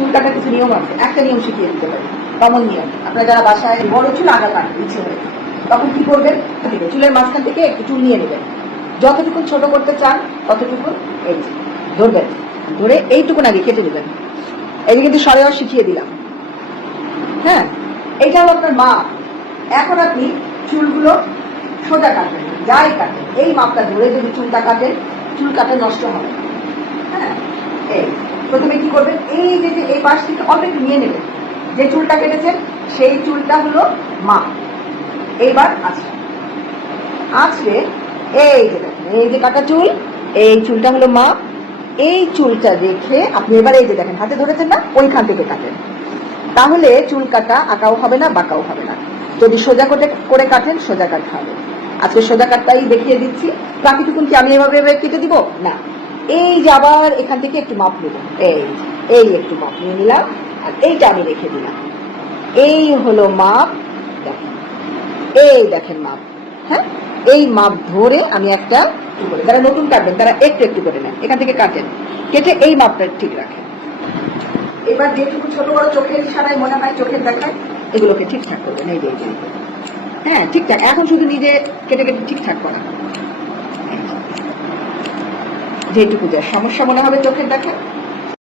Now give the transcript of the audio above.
চুল কাটার কিছু নিয়ম আছে, একটা নিয়ম শিখিয়ে দিতে পারি, কমন নিয়ম। আপনারা যারা বাসায় বড় চুল আগা কাটবে ইচ্ছে হয়ে তখন কি করবেন? চুলের মাঝখান থেকে একটু চুল নিয়ে নেবেন। যতটুকু ছোট করতে চান, ততটুকু এই ধরবেন। ধরে এইটুকুন আগে কেটে দেবেন এই যে কিন্তু সরেও শিখিয়ে দিলাম। হ্যাঁ এইটা হলো আপনার মা এখন আপনি চুলগুলো সোজা কাটবেন, যাই কাটেন। এই মাপটা ধরে যদি চুলটা কাটেন, চুল কাটা নষ্ট হবে হ্যাঁ প্রথমে কি করবেন এই যে যে, এই পাশ থেকে অল্প নিয়ে নেবেন যে চুলটা কেটেছেন সেই চুলটা হলো মাপ এইবার আছড়ে আছড়ে এই যে দেখেন, এই যে কাটা চুল, এই চুলটা হলো মাপ এই চুলটা রেখে আপনি এবার এই যে দেখেন, হাতে ধরেছেন না? ওইখান থেকে কাটেন। তাহলে চুল কাটা আঁকাও হবে না, বাঁকাও হবে না। যদি সোজা করে করে কাটেন, সোজা কাটতে হবে। আজকে সোজা কাটটাই দেখিয়ে দিচ্ছি। বাকিটুকুন কি আমি এভাবে কেটে দিব? না। এই যে আবার এখান থেকে একটু মাপ নেব এই এই একটু মাপ নিয়ে নিলাম, আর এইটা আমি রেখে দিলাম। এই হলো মাপ, দেখেন। এই দেখেন মাপ হ্যাঁ? এই মাপ ধরে আমি একটা যারা নতুন কাটবেন, তারা একটু একটু করে নেন। এখান থেকে কাটেন, কেটে এই মাপটা ঠিক রাখেন। এবার যেটুকু ছোট বড় চোখের ইশারায় মনে হয় চোখের দেখায়, এগুলোকে ঠিকঠাক করবেন। এই হ্যাঁ ঠিকঠাক। এখন শুধু নিজে কেটে কেটে ঠিকঠাক করা। যেটুকু যা সমস্যা মনে হবে চোখের দেখা।